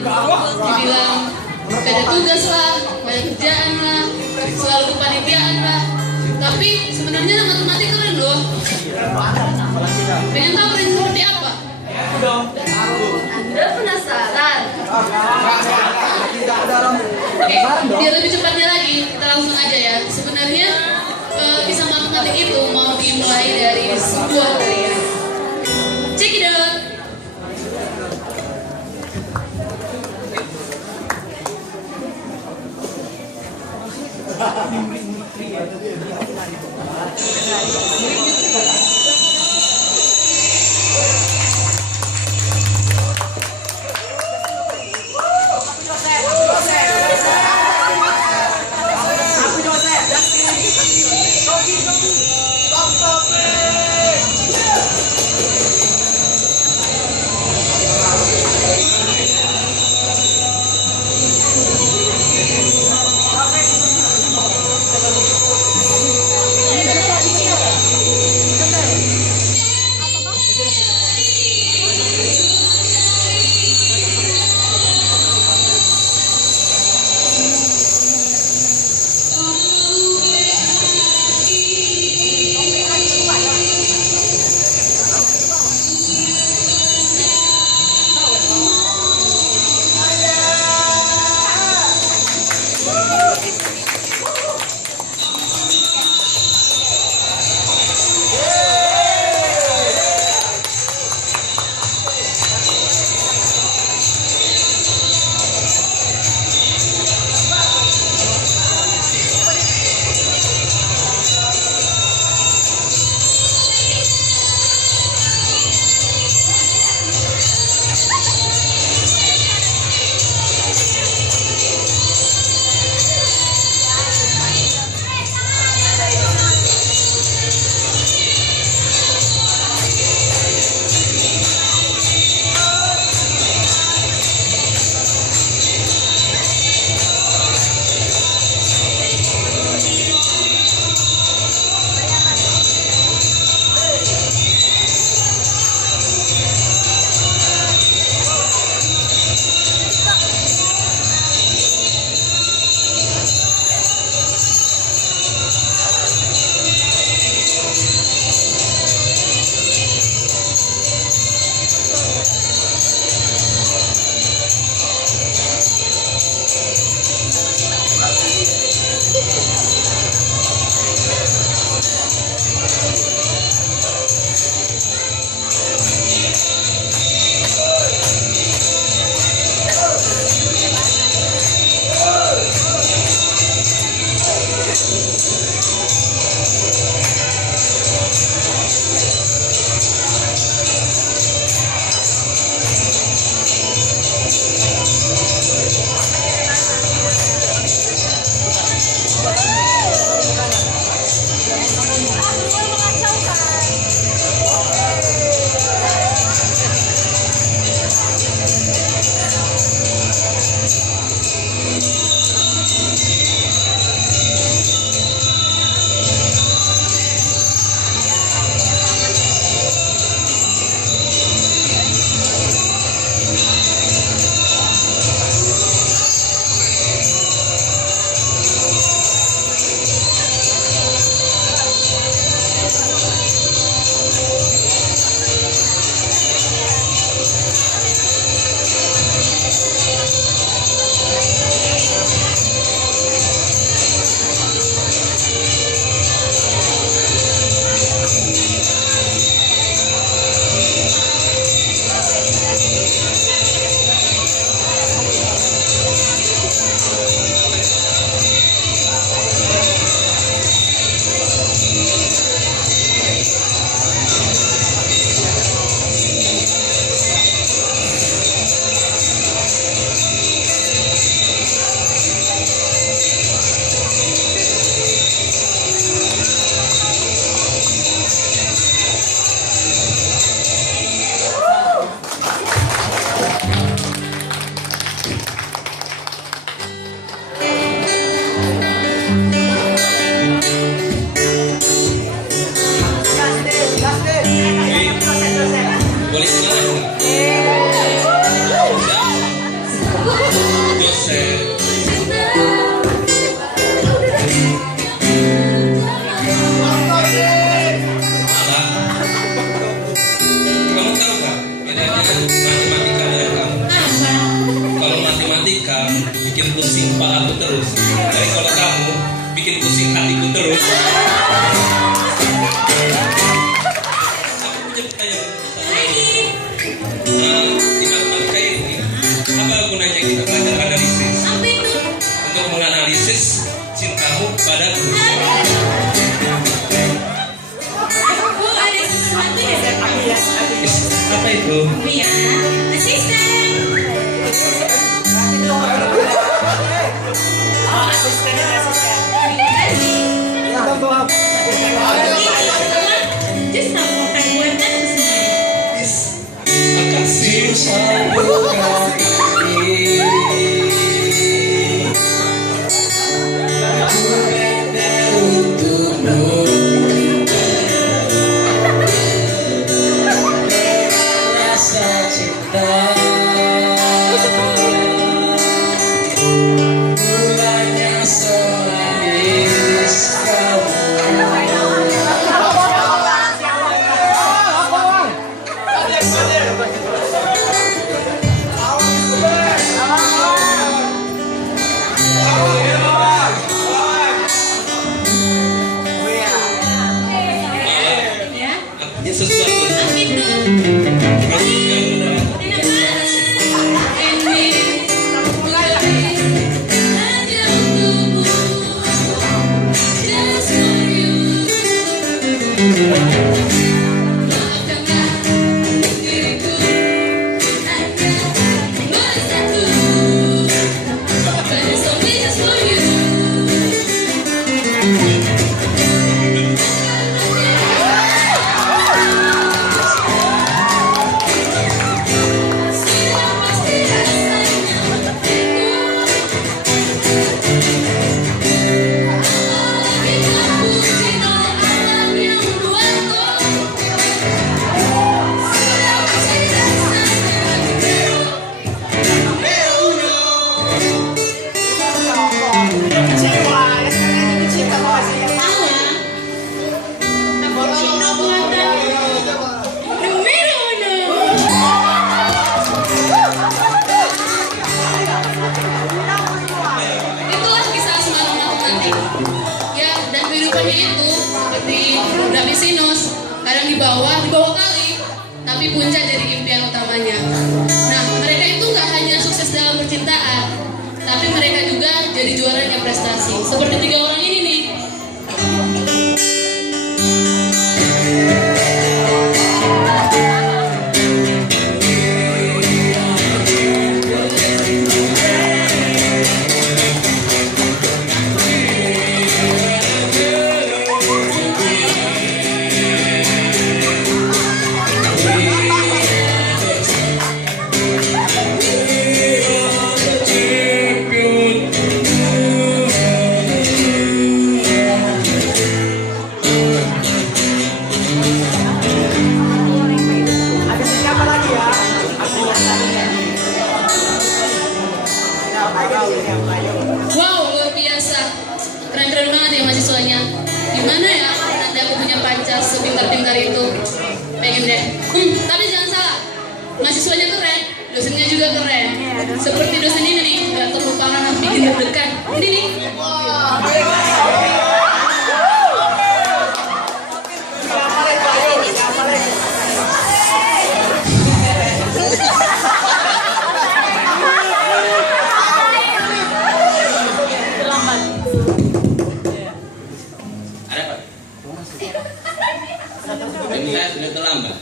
Dibilang gak ada tugas lah, gak ada kerjaan lah, selalu kepanitiaan lah. Tapi sebenarnya matematik keren loh. Pengen tahu keren seperti apa? Anda penasaran? Oke, biar lebih cepatnya lagi, kita langsung aja ya. Sebenarnya kisah matematik itu mau dimulai dari sebuah karya. Check it out. matematika dengan kamu. Apa? Kalau matematika bikin pusing kepalaku terus. Tapi kalau kamu bikin pusing hatiku terus. Aku punya pertanyaan Lagi. di matematika ini, apa gunanya kita belajar analisis? Apa itu? Untuk menganalisis cintamu padaku. Oh, ada sesuatu ya? Apa itu? Iya. Asisten. Just tambahkan buatan sendiri. Makasih sesuatu. Apa itu? Ya, dan kehidupannya itu seperti grafis sinus, kadang di bawah kali, tapi puncak jadi impian utamanya. Nah, mereka itu nggak hanya sukses dalam percintaan, tapi mereka juga jadi juaranya prestasi. Seperti 3 orang ini nih. Wow, luar biasa. Keren-keren banget ya mahasiswanya. Gimana ya nanti aku punya pacar sepintar-pintar itu? Pengen deh. Tapi jangan salah. Mahasiswanya keren, dosennya juga keren. Seperti dosen ini nih, gak terlupakan bikin deg-degan. Ini nih. Ini saya sudah terlambat.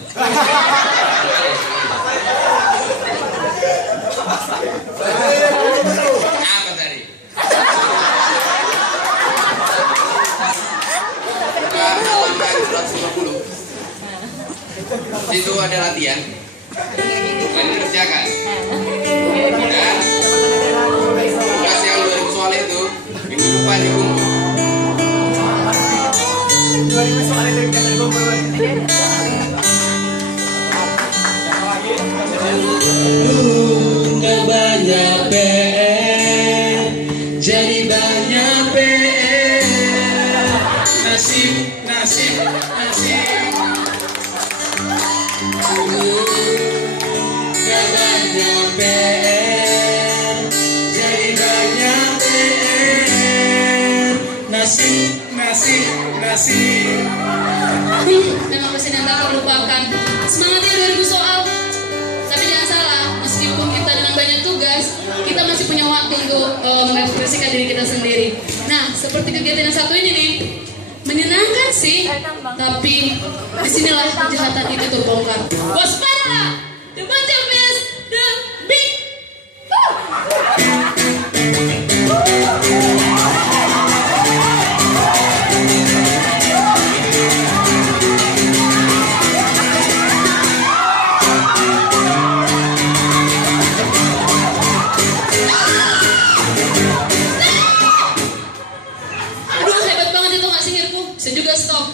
Apa tadi? Itu ada latihan. Kalian kerjakan. Dan tugas yang 2000 soal itu minggu depan dikumpul. 2000 soal itu kita kumpul. Nggak banyak PR, jadi banyak PR. Nasib. banyak PR, jadi banyak PR. Nasib. Memang mesin yang tak terlupakan. Semangatnya 2000 soal. Tapi jangan salah, meskipun kita dengan banyak tugas, kita masih punya waktu untuk mengekspresikan diri kita sendiri. Nah, seperti kegiatan yang satu ini nih, menyenangkan sih, tapi disinilah kejahatan itu terbongkar. Waspadalah, the Banjar Fest, the big. Aduh, hebat banget itu nggak sihirku. Saya juga stop.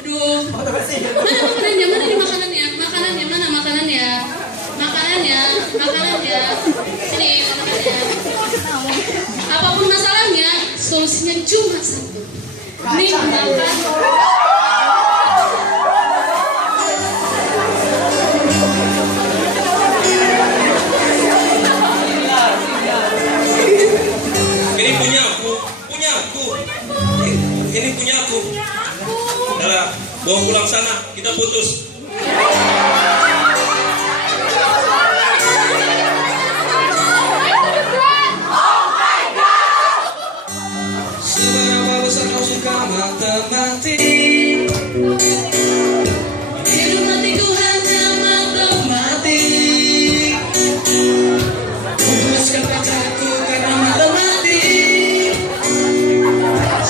Aduh. Mana makanannya? Mana nih makanannya? Makanannya mana makanannya? Makanannya. Sini makanannya. Apapun masalahnya, solusinya cuma satu. Nih makan. Ini punya aku. Ini punya aku. Udah, bawa pulang sana, kita putus. Seberapa besar kau suka matematik? Hidup matiku hanya matematik. Putuskan pacarku karena matematik.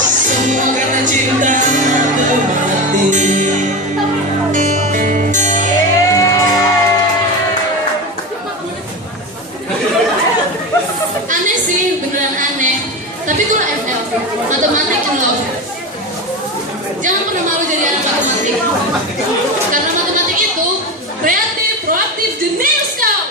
Semua karena cinta matematik. Aneh sih, beneran aneh. Tapi itulah FL, matematik in love. Jangan pernah malu jadi anak matematik. Karena matematik itu kreatif, proaktif, jenius kau.